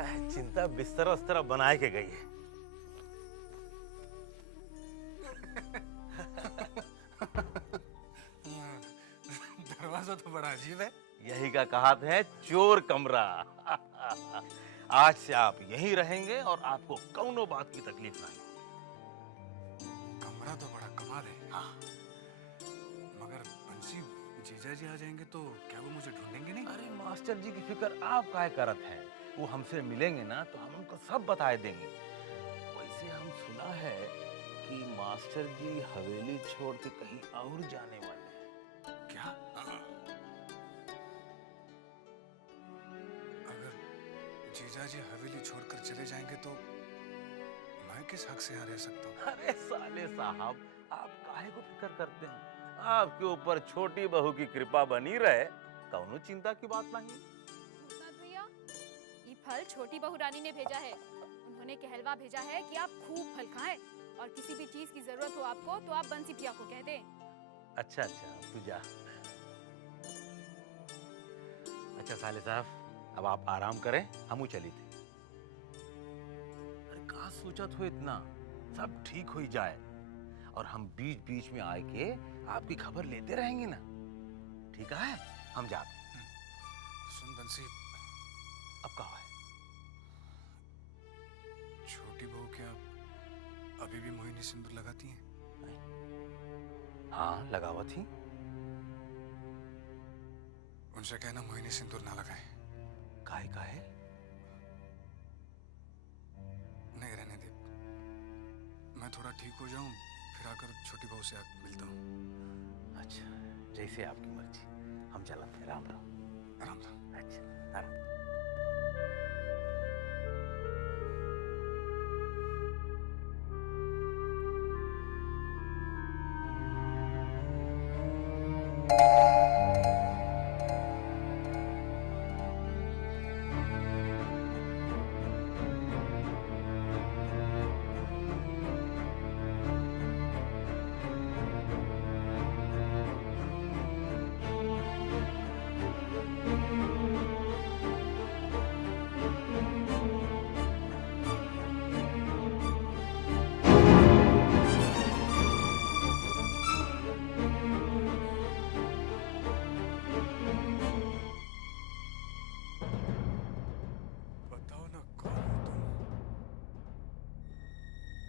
अच्छा है, चिंता बिस्तर उस्तर बना के गई है। दरवाजा तो बड़ा अजीब है। यही का कहावत है, चोर कमरा। आज से आप यहीं रहेंगे और आपको कौनो बात की तकलीफ नहीं। कमरा तो बड़ा कमाल है। हाँ। मगर बंसी जीजा जी आ जाएंगे तो क्या वो मुझे ढूंढेंगे नहीं? अरे मास्टर जी की फिक्र आप काहे करत हैं? वो हमसे मिलेंगे ना तो हम उनको सब बता देंगे। वैसे हम सुना है कि मास्टर जी हवेली छोड़ के कहीं और जाने वाले हैं। क्या? अगर जीजा जी हवेली छोड़कर चले जाएंगे तो मैं किस हक से यहाँ रह सकता हूँ? अरे साले साहब, आप काहे को फिक्र करते हैं? आपके ऊपर छोटी बहू की कृपा बनी रहे, कौनो चिंता की बात नहीं। भूतनाथ भैया, ये फल छोटी बहू रानी ने भेजा है। उन्होंने कहलवा भेजा है कि आप खूब फल खाएं और किसी भी चीज की जरूरत हो आपको तो आप बंसी पिया को कह दें। अच्छा अच्छा, तू जा। अच्छा साले साहब, अब आप आराम करें, हमू चली थी। अरे कहाँ सोचत हो इतना? सब ठीक हो ही जाए और हम बीच बीच में आए के आपकी खबर लेते रहेंगे ना। ठीक है, हम जाते हैं। सुन बंसी, अब कहा है? छोटी बहू क्या अभी भी मोहिनी सिंदूर लगाती हैं? हाँ, लगावा थी। उनसे कहना मोहिनी सिंदूर ना लगाए। काहे काहे? नहीं, रहने दे। मैं थोड़ा ठीक हो जाऊं फिर आकर छोटी बहू से मिलता हूँ। अच्छा, जैसे आपकी मर्जी। हम चलते हैं। राम राम। आराम से। अच्छा, आराम। बताओ ना कौन हो तुम?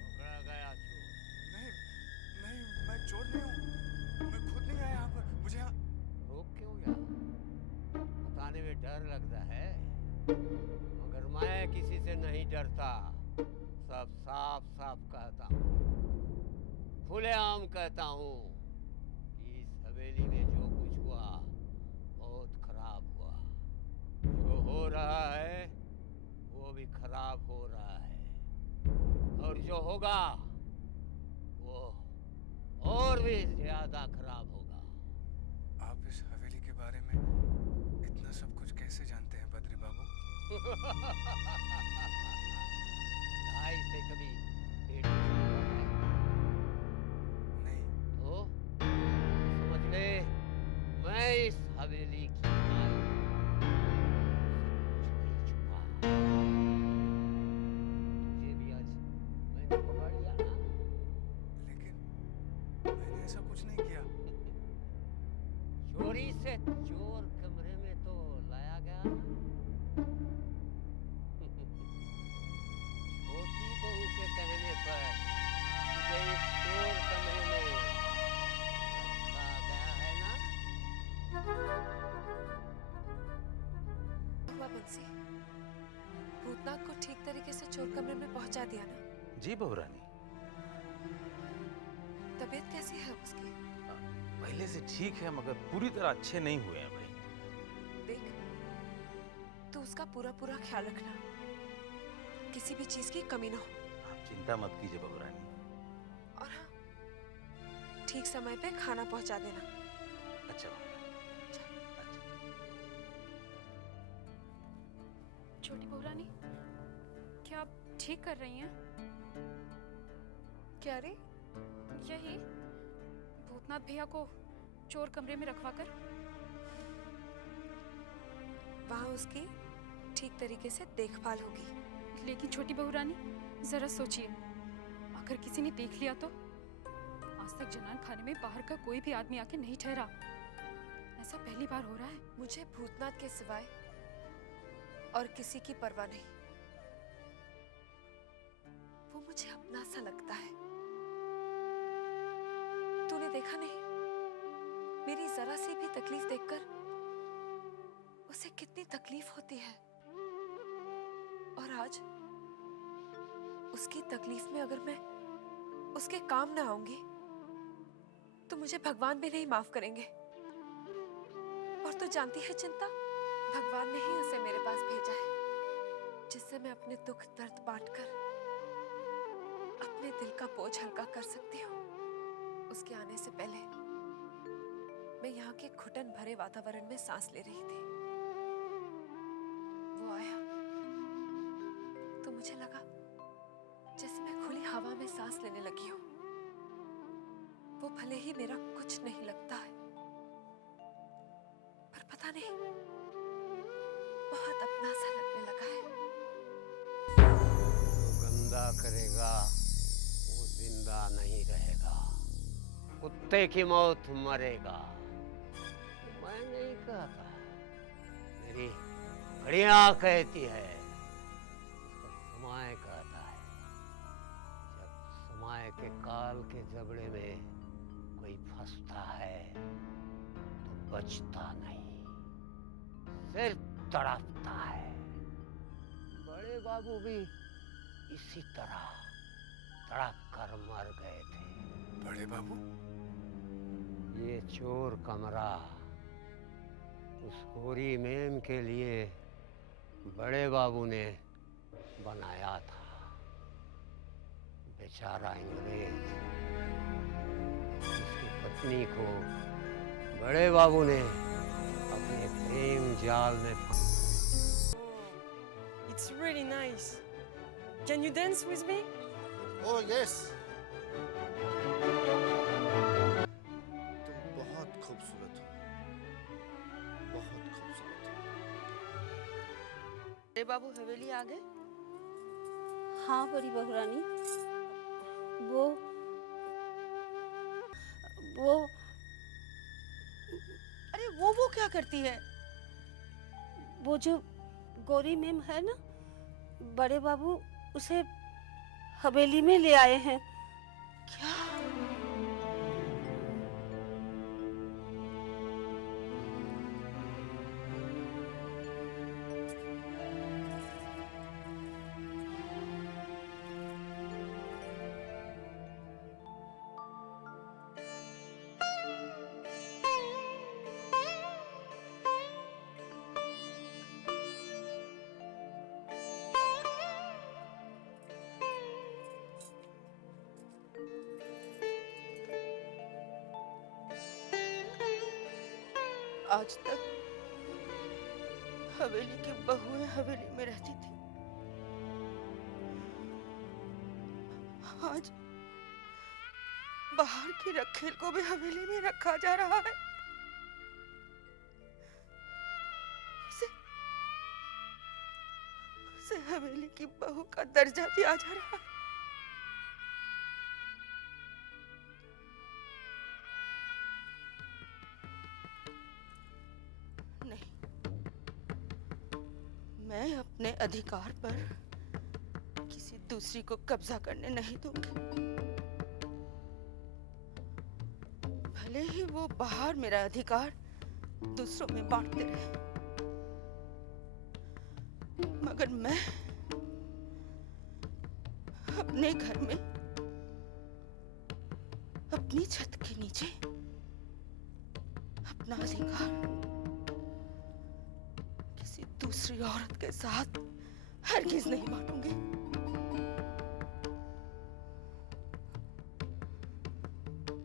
पकड़ा गया चोर। नहीं, नहीं, मैं चोर नहीं हूँ। मैं खुद नहीं आया यहाँ पर। मुझे यहाँ रोक क्यों गया? बताने में डर लगता है, मगर मैं किसी से नहीं डरता। सब साफ साफ कहता हूँ, खुलेआम कहता हूँ कि इस हवेली में जो कुछ हुआ बहुत खराब हुआ। जो हो रहा है वो भी खराब हो रहा है और जो होगा वो और भी ज्यादा खराब होगा। आप इस हवेली के बारे में इतना सब कुछ कैसे जानते हैं बद्री बाबू? ढाई से कभी पेट है? नहीं। तो समझ ले, मैं इस हवेली की मालिक हूं। सब कुछ नहीं छुपा। तुझे भी आज मैंने पकड़ लिया ना? लेकिन मैंने ऐसा कुछ नहीं किया। चोरी से चोर कमरे में तो लाया गया ना? छोटी बहू के कहने पर तुझे इस चोर कमरे में रखा गया है ना? हुआ बंसी, भूतनाथ को ठीक तरीके से चोर कमरे में पहुंचा दिया ना? जी बहू रानी। तबीयत कैसी है उसकी? पहले से ठीक है, मगर पूरी तरह अच्छे नहीं हुए हैं भाई। देख, तू उसका पूरा पूरा ख्याल रखना, किसी भी चीज की कमी ना हो। आप चिंता मत कीजिए बहू रानी। और हाँ, ठीक समय पे खाना पहुंचा देना। अच्छा बहू रानी, अच्छा। छोटी बहू रानी, क्या आप ठीक कर रही हैं? क्या रे? यही भूतनाथ भैया को चोर कमरे में रखवा कर। वहां उसकी ठीक तरीके से देखभाल होगी। लेकिन छोटी बहू रानी, जरा सोचिए, अगर किसी ने देख लिया तो? आज तक जनान खाने में बाहर का कोई भी आदमी आके नहीं ठहरा। ऐसा पहली बार हो रहा है। मुझे भूतनाथ के सिवाय और किसी की परवाह नहीं। वो मुझे अपना सा लगता है। तूने देखा नहीं, मेरी जरा सी भी तकलीफ देखकर उसे कितनी तकलीफ होती है। और आज उसकी तकलीफ में अगर मैं उसके काम ना आऊंगी तो मुझे भगवान भी नहीं माफ करेंगे। और तू जानती है चिंता, भगवान ने ही उसे मेरे पास भेजा है, जिससे मैं अपने दुख दर्द बांटकर अपने दिल का बोझ हल्का कर सकती हूँ। उसके आने से पहले मैं यहाँ के घुटन भरे वातावरण में सांस ले रही थी। वो आया तो मुझे लगा जैसे मैं खुली हवा में सांस लेने लगी हूँ। वो भले ही मेरा कुछ नहीं लगता है, पर पता नहीं बहुत अपना सा लगने लगा है। जो गंदा करेगा वो जिंदा नहीं रहेगा, कुत्ते की मौत मरेगा। मैं नहीं कहता, मेरी घड़ियां कहती है, इसका समय कहता है। जब समय के काल के झगड़े में कोई फंसता है तो बचता नहीं, सिर्फ तड़पता है। बड़े बाबू भी इसी तरह तड़प कर मर गए थे। बड़े बाबू? ये चोर कमरा उस गोरी मेम के लिए बड़े बाबू ने बनाया था। बेचारा अंग्रेज, उसकी पत्नी को बड़े बाबू ने अपने प्रेम जाल में It's really nice. Can you dance with me? Oh yes. तुम बहुत खूबसूरत हो, बहुत खूबसूरत हो। अरे बाबू हवेली आ गए? हाँ बड़ी बहू रानी, वो अरे वो क्या करती है? वो जो गौरी मैम है ना, बड़े बाबू उसे हवेली में ले आए हैं। क्या? आज तक हवेली की बहुएं हवेली में रहती थी, आज बाहर की रखेल को भी हवेली में रखा जा रहा है। उसे हवेली की बहू का दर्जा दिया जा रहा है। मैं अपने अधिकार पर किसी दूसरी को कब्जा करने नहीं दूंगी, भले ही वो बाहर मेरा अधिकार दूसरों में बांटते रहे, मगर मैं अपने घर में अपनी छत के नीचे अपना अधिकार दूसरी औरत के साथ हरगिज नहीं बांटूंगी।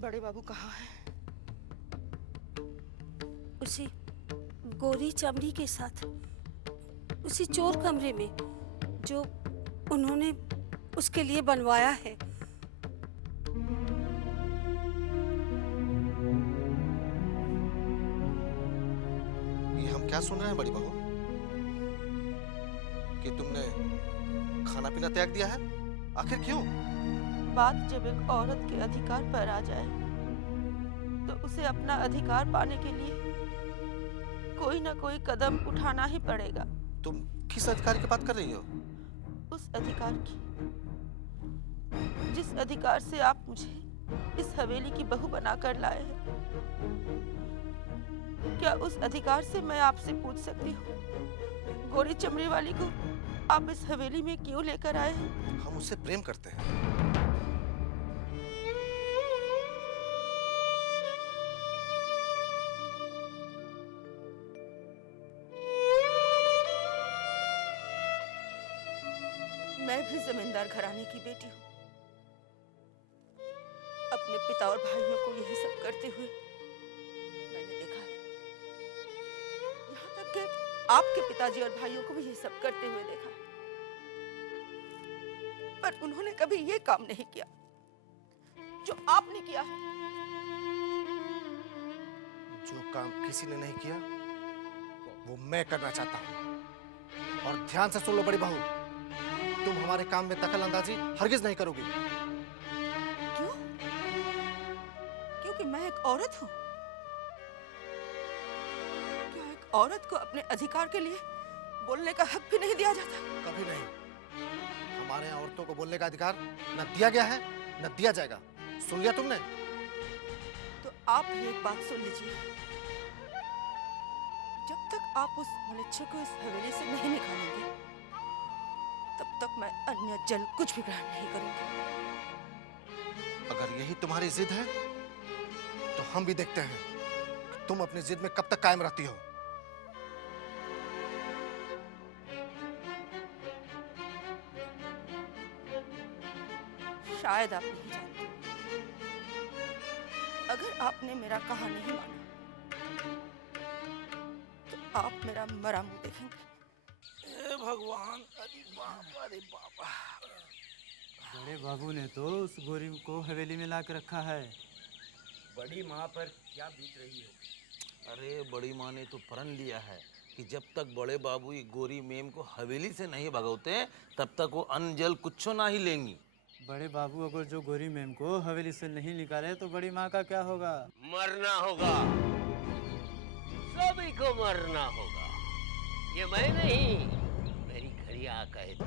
बड़े बाबू कहाँ हैं? उसी गोरी चमड़ी के साथ उसी चोर कमरे में जो उन्होंने उसके लिए बनवाया है। ये हम क्या सुन रहे हैं बड़ी बहू? कि तुमने खाना पीना त्याग दिया है? आखिर क्यों? बात जब एक औरत के अधिकार पर आ जाए तो उसे अपना अधिकार पाने के लिए कोई ना कोई कदम उठाना ही पड़ेगा। तुम किस अधिकार की बात कर रही हो? उस अधिकार की जिस अधिकार से आप मुझे इस हवेली की बहू बनाकर लाए हैं। क्या उस अधिकार से मैं आपसे पूछ सकती हूँ, गोरी चमड़ी वाली को आप इस हवेली में क्यों लेकर आए हैं? हम उससे प्रेम करते हैं। मैं भी जमींदार घराने की बेटी हूँ। अपने पिता और भाइयों को यही सब करते हुए मैंने देखा है। यहाँ तक कि आपके पिताजी और भाइयों को भी ये सब करते हुए देखा है। पर उन्होंने कभी ये काम नहीं किया जो आपने किया है। जो काम किसी ने नहीं किया वो मैं करना चाहता हूँ। और ध्यान से सुन लो बड़ी बहू, तुम हमारे काम में दखल अंदाजी हरगिज नहीं करोगी। क्यों? क्योंकि मैं एक औरत हूँ। क्या एक औरत को अपने अधिकार के लिए बोलने का हक भी नहीं दिया जाता? कभी नहीं। हमारे यहाँ औरतों को बोलने का अधिकार न दिया गया है न दिया जाएगा। सुन लिया तुमने? तो आप भी एक बात सुन लीजिए। जब तक आप उस मनुष्य को इस हवेली से नहीं निकालेंगे तब तक मैं अन्य जल कुछ भी ग्रहण नहीं करूंगी। अगर यही तुम्हारी जिद है तो हम भी देखते हैं कि तुम अपनी जिद में कब तक कायम रहती हो। शायद आप नहीं जानते। अगर आपने मेरा कहा नहीं माना तो आप मेरा मरा मुंह देखेंगे। भगवान, अरे बाबा, अरे बाबा। बड़े बाबू ने तो उस गोरी को हवेली में ला के रखा है। बड़ी माँ पर क्या बीत रही है? अरे बड़ी माँ ने तो प्रण लिया है कि जब तक बड़े बाबू ये गोरी मेम को हवेली से नहीं भगाते तब तक वो अन्न जल कुछ ना ही लेंगी। बड़े बाबू अगर जो गोरी मेम को हवेली से नहीं निकाले तो बड़ी माँ का क्या होगा? मरना होगा, सभी को मरना होगा। ये मैं नहीं, मेरी घड़ियां कहती।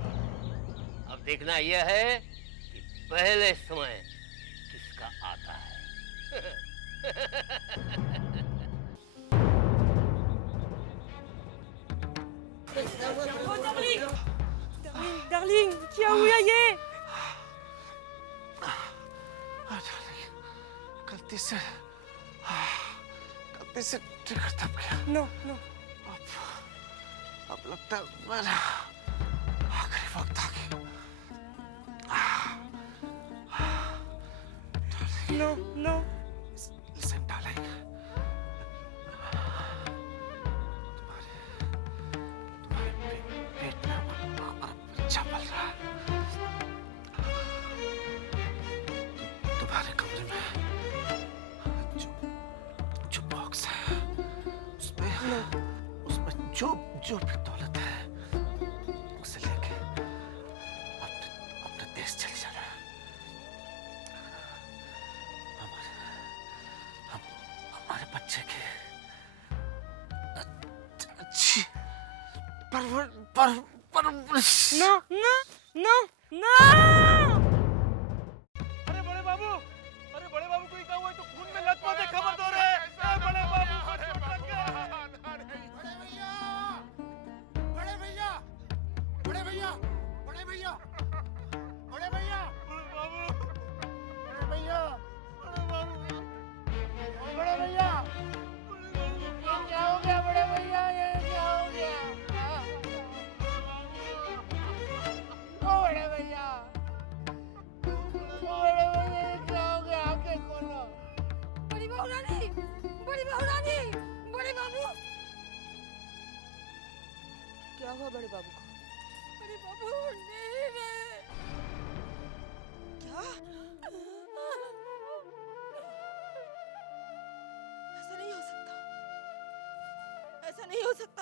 अब देखना यह है कि पहले समय किसका आता है। डार्लिंग, क्या हुआ ये? गलती से ट्रिगर दब गया। नो नो, अब लगता है मेरा आखिरी वक्त आ गया। No no. Listen, darling. तुम्हारे पेट में बच्चा पल रहा है। तुम्हारे कमरे में जो बॉक्स है उसमें जो भी दौलत है उसे लेके अपने देश चले जाना है। हमारे बच्चे की अच्छी परवरिश। No no no no. अरे बड़े बाबू को क्या हुआ? तो खून में लथपथ है, खबर दो रे। बड़े बाबू को चोट लग गया। बड़े भैया, बड़े भैया, बड़े भैया, बड़े भैया, बड़े बाबू, बड़े भैया, बड़े बाबू, बड़े भैया, क्या हो गया बड़े भैया? ये क्या हो गया? ओ बड़े भैया, क्या हो गया? आंखें खोलो। बड़ी बहू रानी, बड़ी बहू रानी, बड़े बाबू। क्या हुआ बड़े बाबू को? बड़े बाबू नहीं रहे। क्या? ऐसा नहीं हो सकता, ऐसा नहीं हो सकता,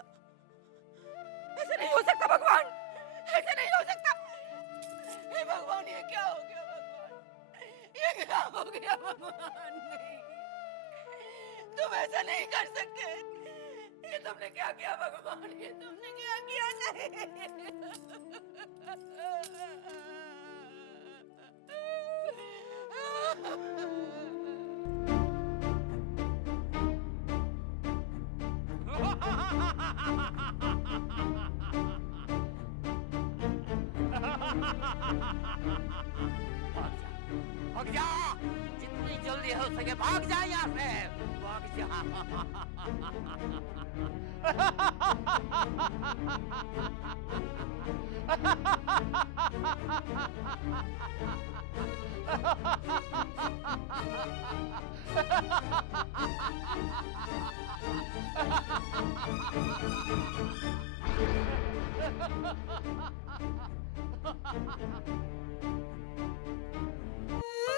ऐसा नहीं हो सकता। भगवान, हो गया भगवान, नहीं, तुम ऐसा नहीं कर सकते। ये तुमने क्या किया भगवान, ये तुमने क्या किया? भाग जा, जितनी जल्दी हो सके भाग जा यहाँ से, भाग जा।